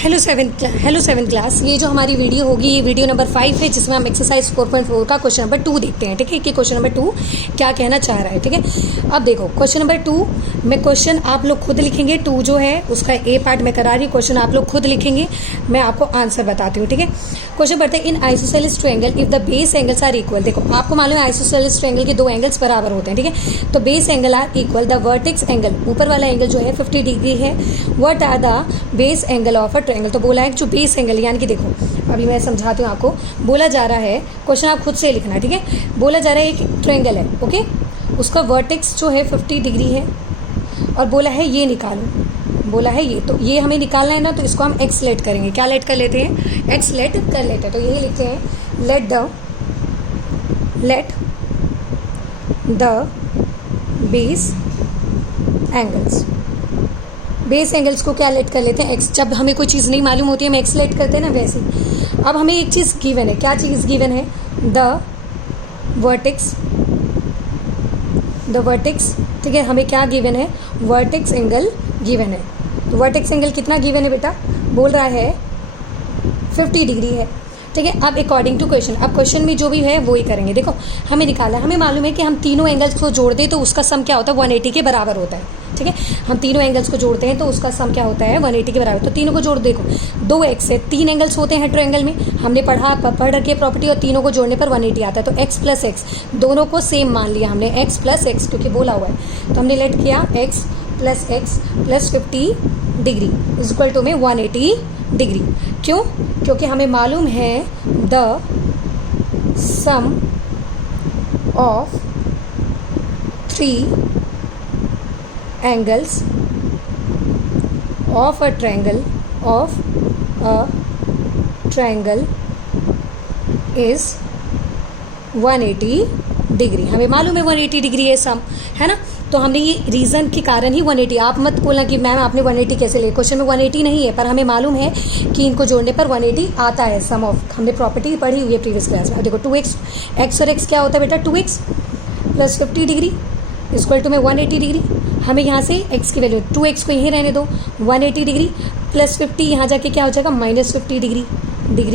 Hello seven class. ये जो हमारी वीडियो होगी ये वीडियो नंबर 5 है, जिसमें हम एक्सरसाइज 4.4 का क्वेश्चन नंबर 2 देखते हैं। ठीक है कि क्वेश्चन नंबर 2 क्या कहना चाह रहा है। ठीक है, अब देखो क्वेश्चन नंबर 2 में क्वेश्चन आप लोग खुद लिखेंगे। 2 जो है उसका ए पार्ट में करा रही हूँ, क्वेश्चन आप लोग खुद लिखेंगे, मैं आपको आंसर बताती हूँ। ठीक है, क्वेश्चन पढ़ते हैं। In isosceles triangle if the base angles are equal. देखो आपको मालूम है आइसोसेलेस ट्रायंगल के 2 एंगल्स बराबर होते हैं। ठीक है, तो base angle are equal, the vertex angle ऊपर वाला एंगल जो है 50 डिग्री है। What are the base angle of a triangle. तो बोला है जो बेस एंगल, यानी कि देखो अभी मैं समझाती हूँ आपको। बोला जा रहा है, क्वेश्चन आप खुद से लिखना है। ठीक है, बोला जा रहा है एक ट्रायंगल है, ओके, उसका वर्टेक्स जो है 50 डिग्री है और बोला है ये निकालो, बोला है ये, तो ये हमें निकालना है ना, तो इसको हम एक्स लेट करेंगे। क्या लेट कर लेते हैं? एक्स लेट कर लेते हैं। तो यही लिखते हैं, let the base angles. Base angles को क्या लेट कर लेते हैं? एक्स। जब हमें कोई चीज़ नहीं मालूम होती है हम एक्स लेट करते हैं ना, वैसे। अब हमें एक चीज़ गिवन है। क्या चीज़ गिवन है? The vertex. ठीक है, हमें क्या गिवन है? वर्टेक्स एंगल गिवन है। तो वर्टेक्स एंगल कितना गिवन है बेटा? बोल रहा है 50 डिग्री है। ठीक है, अब अकॉर्डिंग टू क्वेश्चन, अब क्वेश्चन में जो भी है वो ही करेंगे। देखो हमें निकालना है, हमें मालूम है कि हम तीनों एंगल्स को जोड़ दें तो उसका सम क्या होता है? 180 के बराबर होता है। ठीक है, हम तीनों एंगल्स को जोड़ते हैं तो उसका सम क्या होता है? 180 के बराबर। तो तीनों को जोड़, देखो 2 एक्स है, 3 एंगल्स होते हैं ट्रायंगल में, हमने पढ़ रखी है प्रॉपर्टी, और तीनों को जोड़ने पर 180 आता है। तो एक्स प्लस एक्स दोनों को सेम मान लिया हमने, एक्स प्लस एक्स, क्योंकि बोला हुआ है। तो हमने लेट किया x plus 50 degree is equal to में 180 डिग्री। क्यों? क्योंकि हमें मालूम है the sum of 3 angles of a triangle is 180 degree. हमें मालूम है 180 डिग्री है सम, है ना। तो हमने ये रीज़न के कारण ही 180, आप मत बोलना कि मैम आपने 180 कैसे ले, क्वेश्चन में 180 नहीं है, पर हमें मालूम है कि इनको जोड़ने पर 180 आता है सम ऑफ। हमने प्रॉपर्टी पढ़ी हुई है प्रीवियस क्लास में। अब देखो 2x, एक्स और एक्स क्या होता है बेटा? 2x plus 50 degree equal to में 180 डिग्री। हमें यहाँ से x की वैल्यू 2x को यहीं रहने दो, 180 डिग्री प्लस 50, यहाँ जाके क्या हो जाएगा? माइनस 50 डिग्री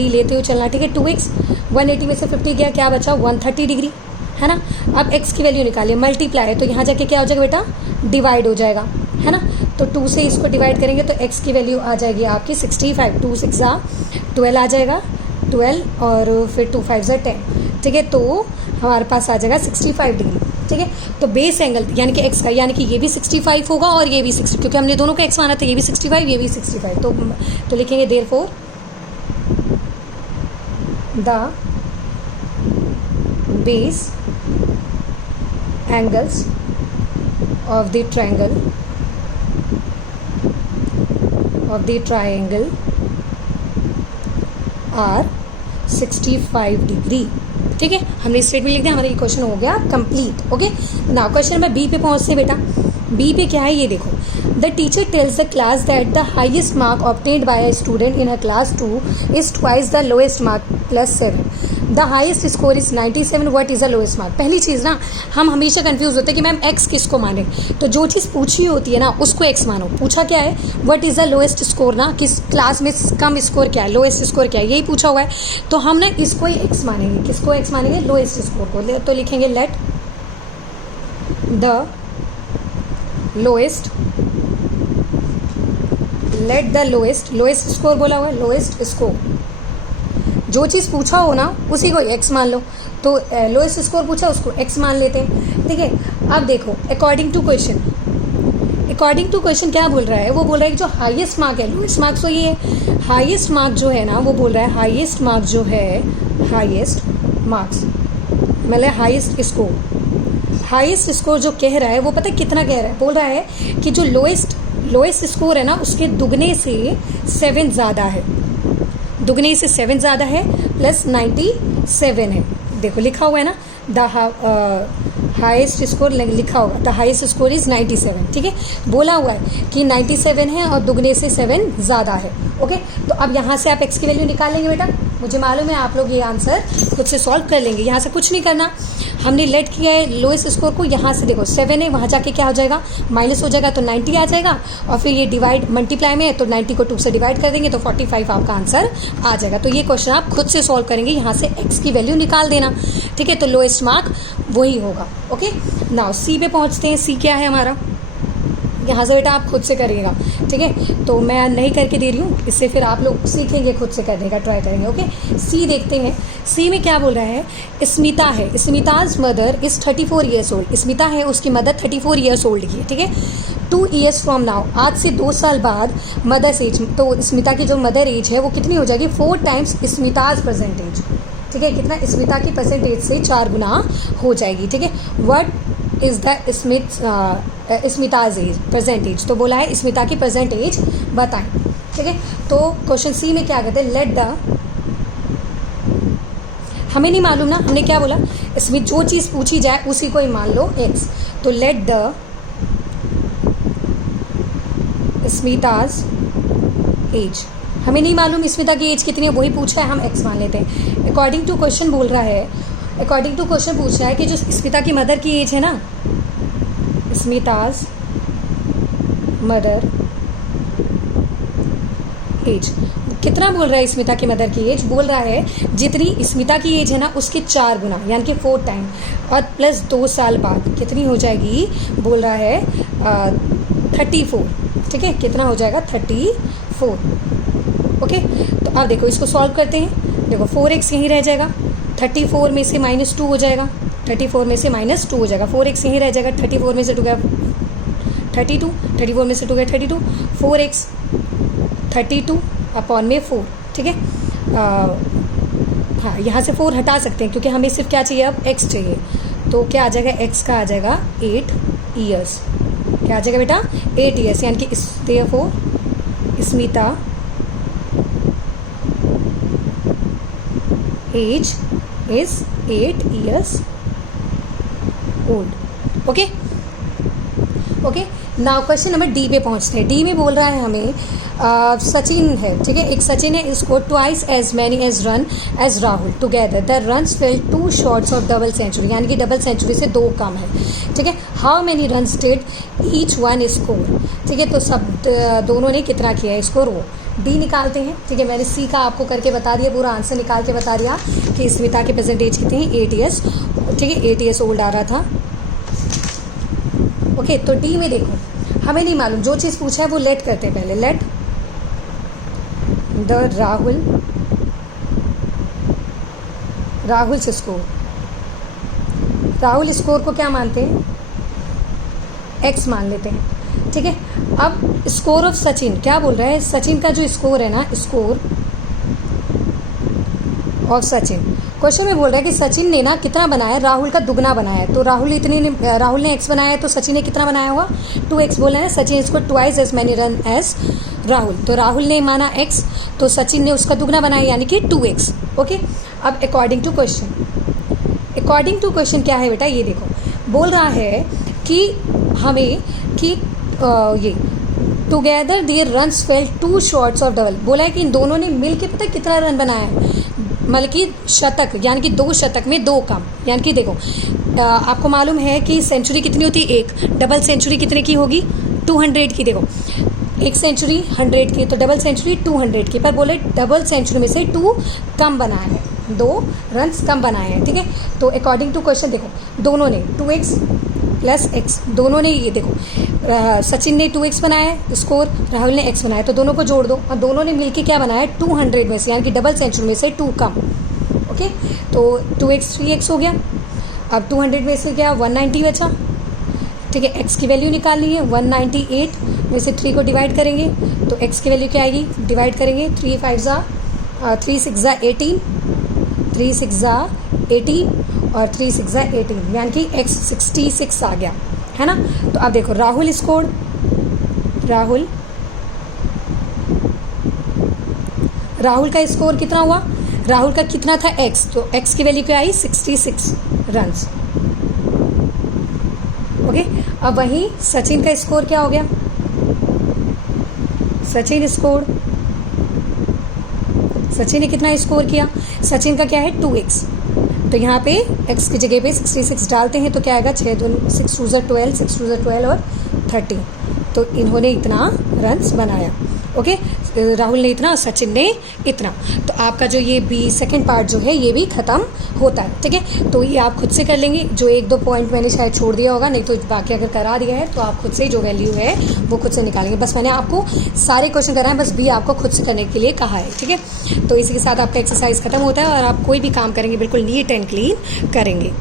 लेते हुए चलना। ठीक है, 2x 180 में से 50 गया, क्या बचा? 130 डिग्री, है ना। अब x की वैल्यू निकालिए, मल्टीप्लाई है तो यहाँ जाके क्या हो जाएगा बेटा? डिवाइड हो जाएगा, है ना। तो 2 से इसको डिवाइड करेंगे तो x की वैल्यू आ जाएगी आपकी 65। 2 6 12 आ जाएगा, 12 और फिर 2 5 10। ठीक है, तो हमारे पास आ जाएगा 65 डिग्री। ठीक है, तो बेस एंगल यानी कि एक्स का, यानी कि ये भी 65 होगा और ये भी 60, क्योंकि हमने दोनों को एक्स माना था, ये भी 65 ये भी 65। तो लिखेंगे therefore the base angles of the triangle are 65 degree. ठीक है, हमने स्टेटमेंट लिख दिया, हमारा ये क्वेश्चन हो गया complete. Okay, now question number B पे पहुंचते हैं बेटा। बी पे क्या है ये देखो। The teacher tells the class that the highest mark obtained by a student in her class 2 is twice the lowest mark plus 7। The highest score is 97। What is the lowest mark? पहली चीज़ ना, हम हमेशा confuse होते हैं कि ma'am x किसको माने, तो जो चीज़ पूछी होती है ना उसको एक्स मानो। पूछा क्या है? What is the lowest score ना, किस क्लास में कम स्कोर क्या है, लोएस्ट स्कोर क्या है, यही पूछा हुआ है। तो हम ना इसको ही एक्स मानेंगे। किसको एक्स मानेंगे? लोएस्ट स्कोर को। तो लिखेंगे लेट द लोएस्ट स्कोर बोला हुआ है, लोएस्ट स्कोर। जो चीज़ पूछा हो ना उसी को एक्स मान लो। तो लोएस्ट स्कोर पूछा, उसको एक्स मान लेते हैं। ठीक है, अब देखो अकॉर्डिंग टू क्वेश्चन क्या बोल रहा है? वो बोल रहा है कि जो हाईएस्ट मार्क है, लोएस्ट मार्क्स तो ये है, हाईएस्ट मार्क जो है ना, वो बोल रहा है हाईएस्ट मार्क्स मतलब हाईएस्ट स्कोर जो कह रहा है वो पता है कितना कह रहा है? बोल रहा है कि जो लोएस्ट स्कोर है ना उसके दुगने से 7 ज़्यादा है, दुगने से 7 ज़्यादा है, प्लस 97 है। देखो लिखा हुआ है ना, द हाईएस्ट स्कोर लिखा होगा, द हाईएस्ट स्कोर इज़ 97। ठीक है, बोला हुआ है कि 97 है और दुगने से 7 ज़्यादा है। ओके, तो अब यहाँ से आप एक्स की वैल्यू निकाल लेंगे बेटा। मुझे मालूम है आप लोग ये आंसर खुद से सॉल्व कर लेंगे, यहाँ से कुछ नहीं करना। हमने लेट किया है लोएस्ट स्कोर को, यहाँ से देखो 7 है, वहाँ जाके क्या हो जाएगा माइनस हो जाएगा तो 90 आ जाएगा, और फिर ये डिवाइड मल्टीप्लाई में है तो 90 को 2 से डिवाइड कर देंगे तो 45 आपका आंसर आ जाएगा। तो ये क्वेश्चन आप खुद से सॉल्व करेंगे, यहाँ से x की वैल्यू निकाल देना, ठीक है। तो लोएस्ट मार्क वही होगा। ओके, नाउ सी पे पहुँचते हैं। सी क्या है हमारा, यहाँ से बेटा आप खुद से करिएगा, ठीक है। तो मैं नहीं करके दे रही हूँ, इससे फिर आप लोग सीखेंगे, खुद से करने का ट्राई करेंगे। ओके, सी देखते हैं। सी में क्या बोल रहा है, स्मिता है, Smita's mother is 34 years old. Smita है, उसकी मदर 34 ईयर्स ओल्ड की है, ठीक है। 2 ईयर्स फ्रॉम नाउ, आज से 2 साल बाद मदर्स एज, तो स्मिता की जो मदर एज है वो कितनी हो जाएगी, 4 टाइम्स स्मिताज परसेंटेज, ठीक है। कितना, स्मिता की परसेंटेज से 4 गुना हो जाएगी, ठीक है। What is the Smita's age percentage, तो बोला है स्मिता की परसेंटेज बताएं, ठीक है। तो क्वेश्चन सी में क्या कहते हैं, लेट द, हमें नहीं मालूम ना, हमने क्या बोला, इसमें जो चीज़ पूछी जाए उसी को ही मान लो x, तो लेट द स्मिताज एज, हमें नहीं मालूम स्मिता की एज कितनी है, वही पूछा है, हम x मान लेते हैं। अकॉर्डिंग टू क्वेश्चन बोल रहा है, अकॉर्डिंग टू क्वेश्चन पूछ रहा है कि जो स्मिता की मदर की एज है ना, स्मिताज मदर एज कितना बोल रहा है, स्मिता की मदर की एज बोल रहा है जितनी स्मिता की एज है ना उसके 4 गुना, यानी कि 4 टाइम, और प्लस 2 साल बाद कितनी हो जाएगी, बोल रहा है 34, ठीक है। कितना हो जाएगा, 34। ओके, तो अब देखो इसको सॉल्व करते हैं। देखो 4x यहीं रह जाएगा, 34 में से -2 हो जाएगा, 34 में से -2 हो जाएगा, 4x यहीं रह जाएगा, 34 में से 2 गया 32, 34 में से 2 गया 32, 4x 32 अपॉन में 4, ठीक है। हाँ, यहाँ से 4 हटा सकते हैं क्योंकि हमें सिर्फ क्या चाहिए, अब x चाहिए, तो क्या आ जाएगा, x का आ जाएगा 8 ईयर्स, क्या आ जाएगा बेटा, 8 ईयर्स, यानी कि therefore Smita age is 8 years old. Okay okay, now question number D पे पहुंचते हैं। डी में बोल रहा है हमें सचिन है, ठीक है, एक सचिन है, इसको twice as many as run as Rahul together the runs fell 2 shots of double century, यानी कि डबल सेंचुरी से 2 कम है, ठीक है। How many runs did each one score, ठीक है। तो सब दोनों ने कितना किया है स्कोर, वो डी निकालते हैं, ठीक है। मैंने सी का आपको करके बता दिया, पूरा आंसर निकाल के बता दिया कि स्मिता की परसेंटेज कितनी है, 8 ईयर्स, ठीक है, 8 ईयर्स ओल्ड आ रहा था। ओके, तो डी में देखो हमें नहीं मालूम, जो चीज़ पूछा है वो लेट करते हैं पहले, let the Rahul score, Rahul score को क्या मानते हैं, x मान लेते हैं, ठीक है। अब स्कोर ऑफ सचिन क्या बोल रहा है, सचिन का जो स्कोर है ना, स्कोर ऑफ सचिन, क्वेश्चन में बोल रहा है कि सचिन ने ना कितना बनाया, राहुल का दुगना बनाया है, तो राहुल ने x बनाया है, तो सचिन ने कितना बनाया होगा, 2x बोला है, सचिन इसको twice as many run as Rahul, तो राहुल ने माना x, तो सचिन ने उसका दुगना बनाया यानी कि 2x। ओके, अब according to question, according to question क्या है बेटा, ये देखो बोल रहा है कि हमें कि ये together their runs fell 2 shots of double, बोला है कि इन दोनों ने मिल के पता कितना रन बनाया है, मतलब कि शतक, यानी कि 2 शतक में 2 कम, यानी कि देखो आपको मालूम है कि सेंचुरी कितनी होती है, 1, डबल सेंचुरी कितने की होगी, 200 की। देखो 1 सेंचुरी 100 की, तो डबल सेंचुरी 200 की, पर बोले डबल सेंचुरी में से 2 कम बनाए हैं, 2 रन्स कम बनाए हैं, ठीक है। तो अकॉर्डिंग टू क्वेश्चन देखो दोनों ने 2x प्लस x, दोनों ने ये देखो सचिन ने 2x बनाया है स्कोर, राहुल ने x बनाया, तो दोनों को जोड़ दो और दोनों ने मिलके क्या बनाया है, 200 में से, यानी कि डबल सेंचुरी में से 2 कम। ओके, तो 2x 3x हो गया, अब 200 में से क्या 190 बचा, ठीक है। x की वैल्यू निकालनी है, 198 में से 3 को डिवाइड करेंगे तो x की वैल्यू क्या आएगी, डिवाइड करेंगे 3 6 18, 3 6 18 और 3 6 18, यानी कि x 66 आ गया, है ना। तो अब देखो राहुल स्कोर, राहुल का स्कोर कितना हुआ, राहुल का कितना था x, तो x की वैल्यू क्या आई 66 रन्स। ओके, अब वहीं सचिन का स्कोर क्या हो गया, सचिन ने कितना स्कोर किया, सचिन का क्या है 2x, तो यहाँ पे x की जगह पे 66 डालते हैं तो क्या आएगा, 6 2 6 2 12, 6 2 12 और 30। तो इन्होंने इतना रन्स बनाया। ओके, राहुल ने इतना, सचिन ने इतना। तो आपका जो ये बी सेकंड पार्ट जो है ये भी ख़त्म होता है। ठीक है, तो ये आप खुद से कर लेंगे। जो 1-2 पॉइंट मैंने शायद छोड़ दिया होगा, नहीं तो बाकी अगर करा दिया है तो आप खुद से जो वैल्यू है वो खुद से निकालेंगे। बस मैंने आपको सारे क्वेश्चन कराएं, बस बी आपको खुद से करने के लिए कहा है। ठीक है, तो इसी के साथ आपका एक्सरसाइज खत्म होता है और आप कोई भी काम करेंगे बिल्कुल नीट एंड क्लीन करेंगे।